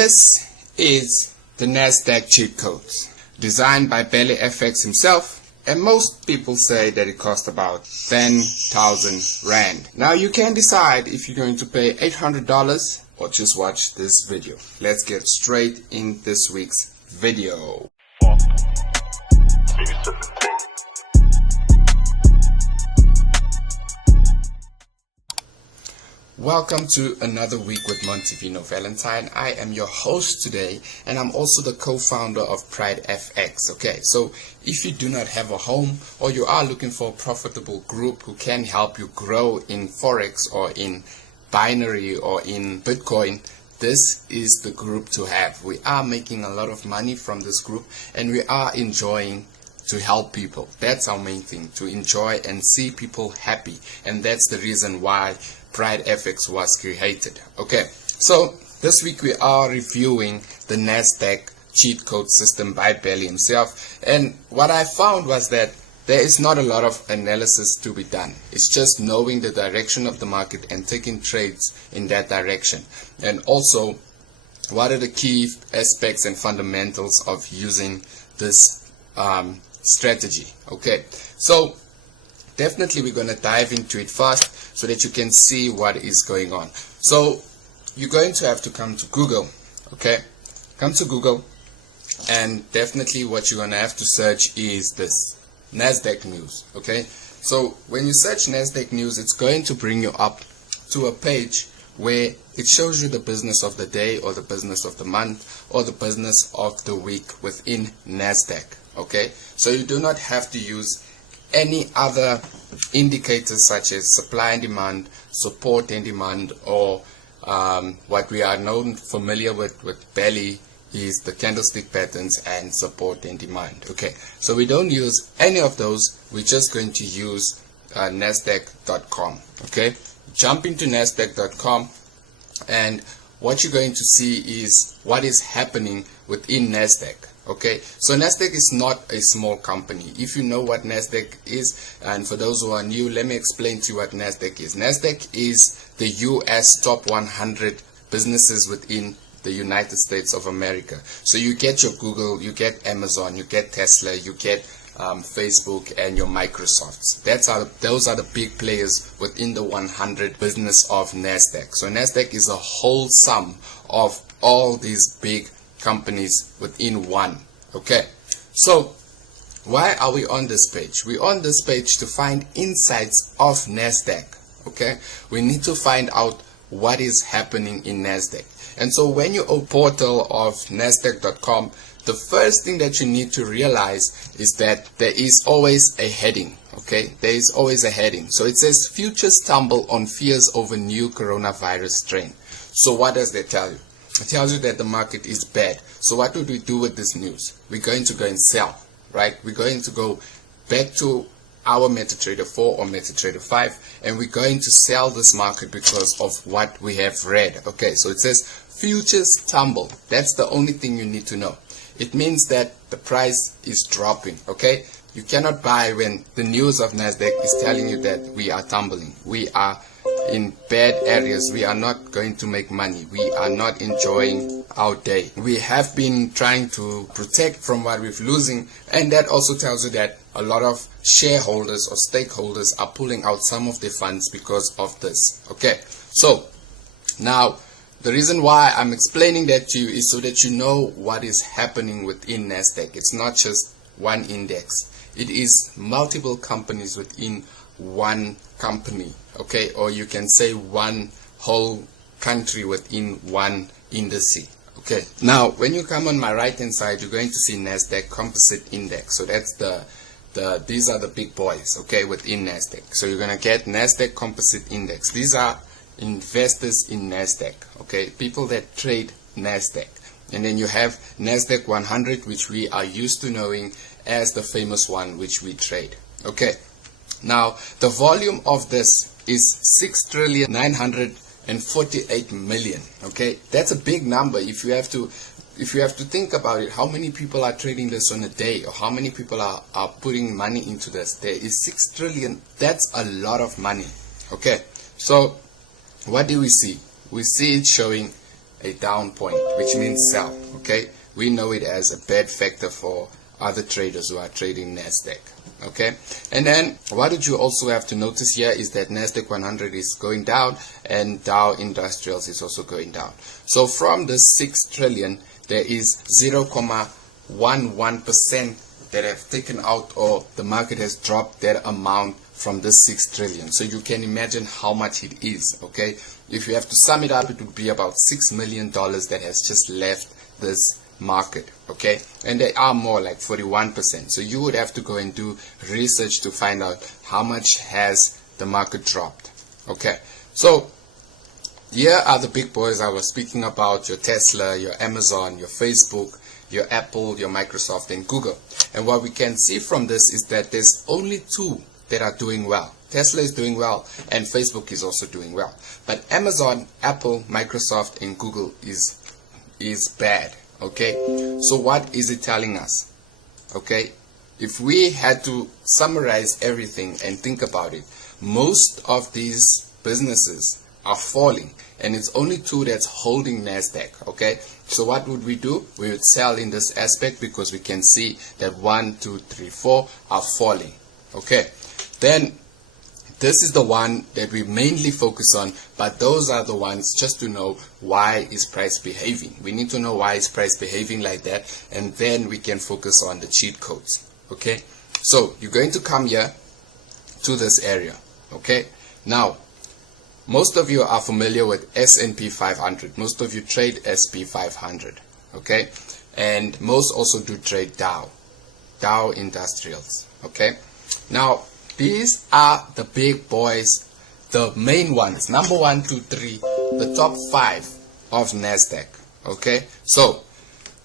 This is the Nasdaq cheat codes, designed by Belly FX himself, and most people say that it cost about 10,000 Rand. Now you can decide if you're going to pay $800 or just watch this video. Let's get straight in this week's video. Welcome to another week with Montivino Valentine. I am your host today, and I'm also the co-founder of Pride FX. Okay, so if you do not have a home, or you are looking for a profitable group who can help you grow in Forex or in binary or in Bitcoin, this is the group to have. We are making a lot of money from this group, and we are enjoying to help people. That's our main thing, to enjoy and see people happy, and that's the reason why Pride FX was created. Okay, so this week we are reviewing the Nasdaq cheat code system by Belly himself, and what I found was that there is not a lot of analysis to be done. It's just knowing the direction of the market and taking trades in that direction, and also what are the key aspects and fundamentals of using this strategy. Okay, so definitely we're going to dive into it fast so that you can see what is going on. So you're going to have to come to Google. Okay, come to Google, and definitely what you're going to have to search is this Nasdaq news. Okay, so when you search Nasdaq news, it's going to bring you up to a page where it shows you the business of the day, or the business of the month, or the business of the week within Nasdaq. Okay, so you do not have to use any other indicators such as supply and demand, support and demand, or what we are familiar with Belly is the candlestick patterns and support and demand. Okay, so we don't use any of those. We're just going to use Nasdaq.com. Okay, jump into Nasdaq.com, and what you're going to see is what is happening within Nasdaq. Okay, so Nasdaq is not a small company. If you know what Nasdaq is, and for those who are new, let me explain to you what Nasdaq is. Nasdaq is the US top 100 businesses within the United States of America. So you get your Google, you get Amazon, you get Tesla, you get Facebook, and your Microsofts. Those are the big players within the 100 business of Nasdaq. So Nasdaq is a whole sum of all these big companies within one. Okay, so why are we on this page? We're on this page to find insights of Nasdaq. Okay, we need to find out what is happening in Nasdaq. And so when you open portal of Nasdaq.com, the first thing that you need to realize is that there is always a heading. Okay, there is always a heading. So it says futures tumble on fears over new coronavirus strain. So what does that tell you? It tells you that the market is bad. So what would we do with this news? We're going to go and sell, right? We're going to go back to our MetaTrader 4 or MetaTrader 5, and we're going to sell this market because of what we have read. Okay, so it says futures tumble. That's the only thing you need to know. It means that the price is dropping. Okay, you cannot buy when the news of Nasdaq is telling you that we are tumbling. We are in bad areas. We are not going to make money. We are not enjoying our day. We have been trying to protect from what we're losing, and that also tells you that a lot of shareholders or stakeholders are pulling out some of their funds because of this. Okay, so now the reason why I'm explaining that to you is so that you know what is happening within Nasdaq. It's not just one index. It is multiple companies within one company. Okay, or you can say one whole country within one indice. Okay, now when you come on my right hand side, you're going to see Nasdaq Composite Index. So that's these are the big boys, okay, within Nasdaq. So you're going to get Nasdaq Composite Index. These are investors in Nasdaq, okay, people that trade Nasdaq. And then you have Nasdaq 100, which we are used to knowing as the famous one which we trade. Okay, now the volume of this is 6,948,000,000. Okay, that's a big number. If you have to think about it, how many people are trading this on a day, or how many people are putting money into this? There is 6 trillion. That's a lot of money. Okay, so what do we see? We see it showing a down point, which means sell. Okay, we know it as a bad factor for other traders who are trading Nasdaq. Okay, and then what did you also have to notice here is that Nasdaq 100 is going down and Dow Industrials is also going down. So from the 6 trillion, there is 0.11% that have taken out, or the market has dropped that amount from this 6 trillion. So you can imagine how much it is. Okay, if you have to sum it up, it would be about $6 million that has just left this market. Okay, and they are more like 41%. So you would have to go and do research to find out how much has the market dropped. Okay, so here are the big boys I was speaking about: your Tesla, your Amazon, your Facebook, your Apple, your Microsoft, and Google. And what we can see from this is that there's only 2 that are doing well. Tesla is doing well and Facebook is also doing well. But Amazon, Apple, Microsoft, and Google is bad. Okay, so what is it telling us? Okay, if we had to summarize everything and think about it, most of these businesses are falling, and it's only 2 that's holding Nasdaq. Okay, so what would we do? We would sell in this aspect because we can see that 1, 2, 3, 4 are falling. Okay, then this is the one that we mainly focus on, but those are the ones just to know why is price behaving. We need to know why is price behaving like that, and then we can focus on the cheat codes. Okay, so you're going to come here to this area. Okay, now most of you are familiar with S&P 500. Most of you trade SP 500. Okay, and most also do trade Dow Industrials. Okay, now these are the big boys, the main ones, number 1, 2, 3, the top 5 of Nasdaq. Okay, so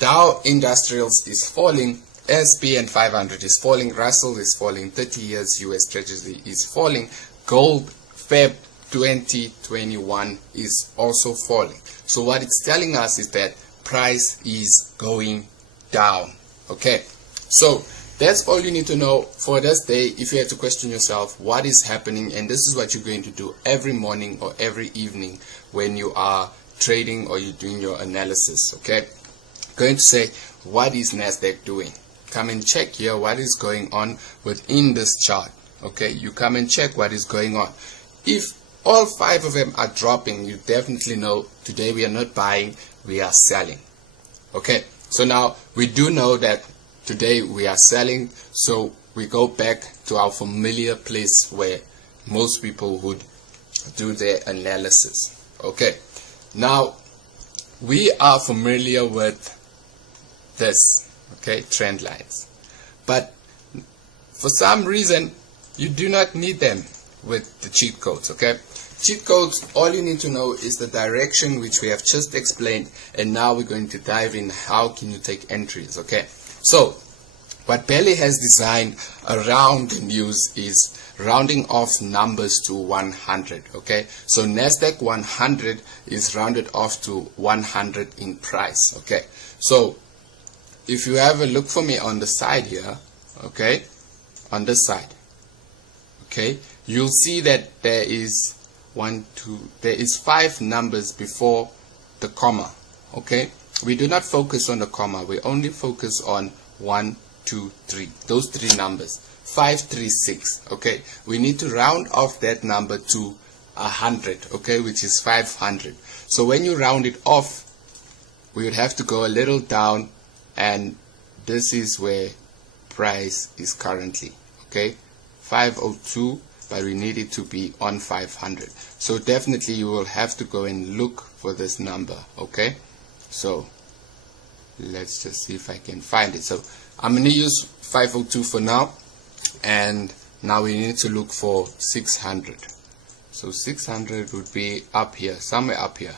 Dow Industrials is falling, SP and 500 is falling, Russell is falling, 30 years US Treasury is falling, gold Feb 2021 is also falling. So what it's telling us is that price is going down. Okay, so that's all you need to know for this day. If you have to question yourself what is happening, and this is what you're going to do every morning or every evening when you are trading or you're doing your analysis. Okay, going to say, what is Nasdaq doing? Come and check here what is going on within this chart. Okay, you come and check what is going on. If all 5 of them are dropping, you definitely know today we are not buying, we are selling. Okay, so now we do know that today we are selling, so we go back to our familiar place where most people would do their analysis. Okay, now we are familiar with this, okay, trend lines, but for some reason you do not need them with the cheat codes. Okay, cheat codes, all you need to know is the direction which we have just explained, and now we're going to dive in how can you take entries. Okay, so what Bailey has designed around the news is rounding off numbers to 100. Okay, so Nasdaq 100 is rounded off to 100 in price. Okay, so if you have a look for me on the side here, okay, on this side, okay, you'll see that there is 5 numbers before the comma. Okay, we do not focus on the comma, we only focus on 1, 2, 3, those 3 numbers, 5, 3, 6. Okay, we need to round off that number to 100, okay, which is 500. So when you round it off, we would have to go a little down, and this is where price is currently. Okay, 502, but we need it to be on 500. So definitely you will have to go and look for this number. Okay, so let's just see if I can find it. So I'm going to use 502 for now, and now we need to look for 600. So 600 would be up here, somewhere up here.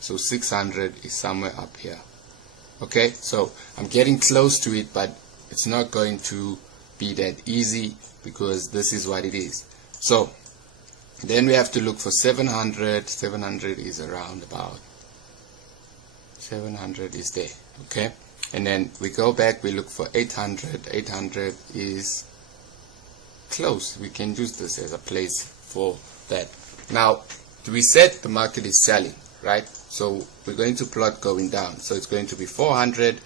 So 600 is somewhere up here. Okay, so I'm getting close to it, but it's not going to be that easy because this is what it is. So then we have to look for 700. 700 is around about 700 is there. Okay, and then we go back, we look for 800. 800 is close. We can use this as a place for that. Now we said the market is selling, right? So we're going to plot going down. So it's going to be 400.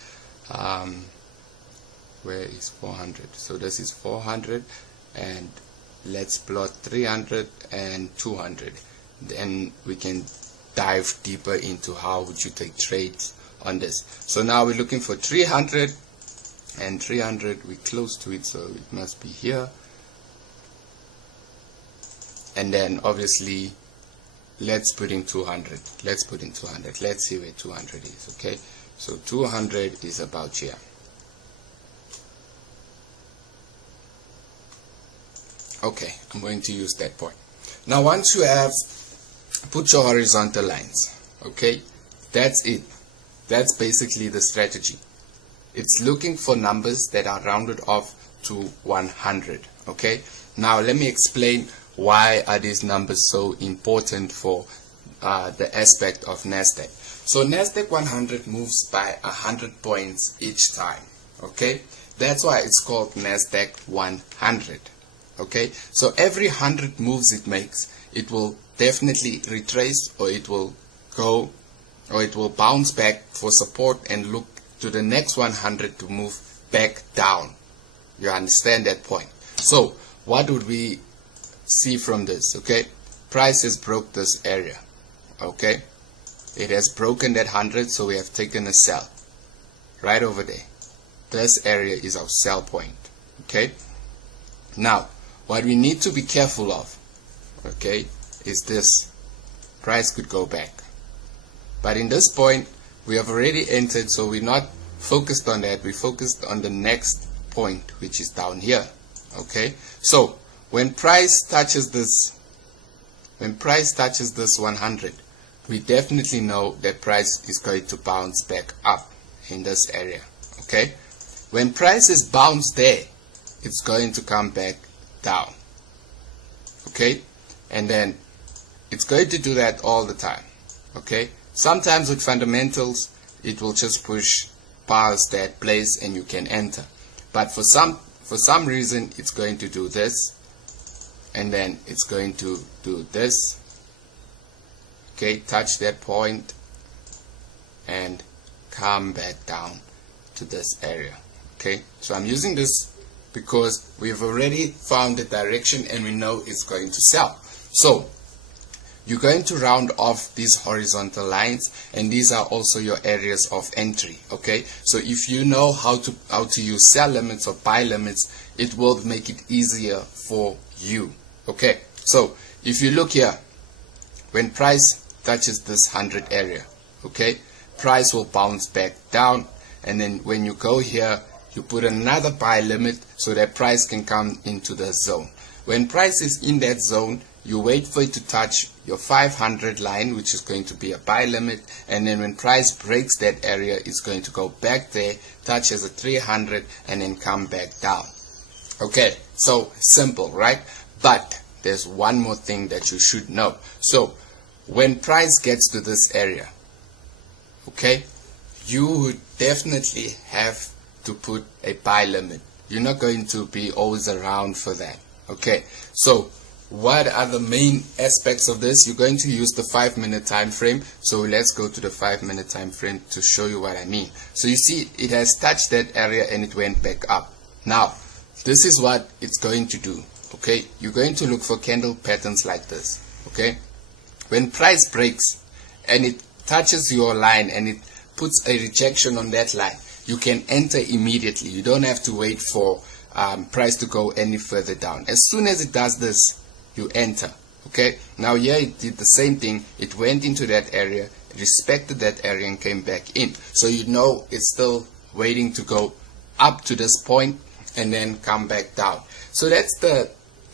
Where is 400? So this is 400, and let's plot 300 and 200. Then we can dive deeper into how would you take trades on this. So now we're looking for 300, and 300, we're close to it, so it must be here. And then obviously let's put in 200. Let's put in 200. Let's see where 200 is. Okay, so 200 is about here. Okay, I'm going to use that point. Now once you have put your horizontal lines, okay, that's it. That's basically the strategy. It's looking for numbers that are rounded off to 100. Okay, now let me explain why are these numbers so important for the aspect of Nasdaq. So Nasdaq 100 moves by 100 points each time. Okay, that's why it's called Nasdaq 100. Okay, so every 100 moves it makes, it will definitely retrace, or it will go, or it will bounce back for support and look to the next 100 to move back down. You understand that point? So what would we see from this? Okay, price has broke this area. Okay, it has broken that 100, so we have taken a sell right over there. This area is our sell point. Okay, now what we need to be careful of, okay, is this. Price could go back, but in this point we have already entered, so we're not focused on that. We focused on the next point, which is down here. Okay, so when price touches this 100, we definitely know that price is going to bounce back up in this area. Okay, when price is bounced there, it's going to come back down. Okay, and then it's going to do that all the time. Okay, sometimes with fundamentals it will just push past that place and you can enter, but for some reason it's going to do this, and then it's going to do this. Okay, touch that point and come back down to this area. Okay, so I'm using this because we've already found the direction and we know it's going to sell. So you're going to round off these horizontal lines, and these are also your areas of entry. Okay, so if you know how to use sell limits or buy limits, it will make it easier for you. Okay, so if you look here, when price touches this 100 area, okay, price will bounce back down, and then when you go here, you put another buy limit so that price can come into the zone. When price is in that zone, you wait for it to touch your 500 line, which is going to be a buy limit, and then when price breaks that area, it's going to go back there, touch as a 300, and then come back down. Okay, so simple, right? But there's one more thing that you should know. So when price gets to this area, okay, you would definitely have to put a buy limit. You're not going to be always around for that. Okay, so what are the main aspects of this? You're going to use the 5-minute time frame. So let's go to the 5-minute time frame to show you what I mean. So you see it has touched that area and it went back up. Now this is what it's going to do. Okay, you're going to look for candle patterns like this. Okay, when price breaks and it touches your line and it puts a rejection on that line, you can enter immediately. You don't have to wait for price to go any further down. As soon as it does this, you enter. Okay, now here it did the same thing. It went into that area, respected that area, and came back in. So you know it's still waiting to go up to this point and then come back down. So that's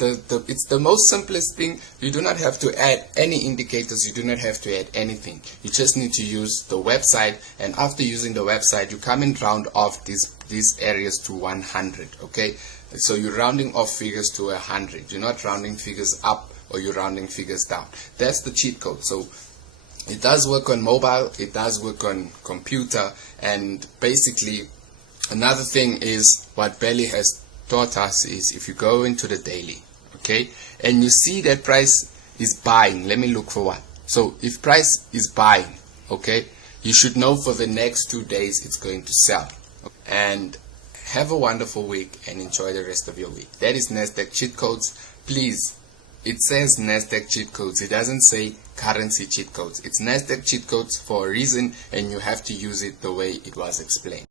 it's the most simplest thing. You do not have to add any indicators. You do not have to add anything. You just need to use the website, and after using the website, you come and round off these areas to 100. Okay, so you're rounding off figures to 100. You're not rounding figures up or you're rounding figures down. That's the cheat code. So it does work on mobile, it does work on computer, and basically another thing is what Belly has taught us is if you go into the daily, okay, and you see that price is buying, let me look for one. So if price is buying, Okay, you should know for the next 2 days it's going to sell. And have a wonderful week and enjoy the rest of your week. That is Nasdaq cheat codes. Please, it says Nasdaq cheat codes. It doesn't say currency cheat codes. It's Nasdaq cheat codes for a reason, and you have to use it the way it was explained.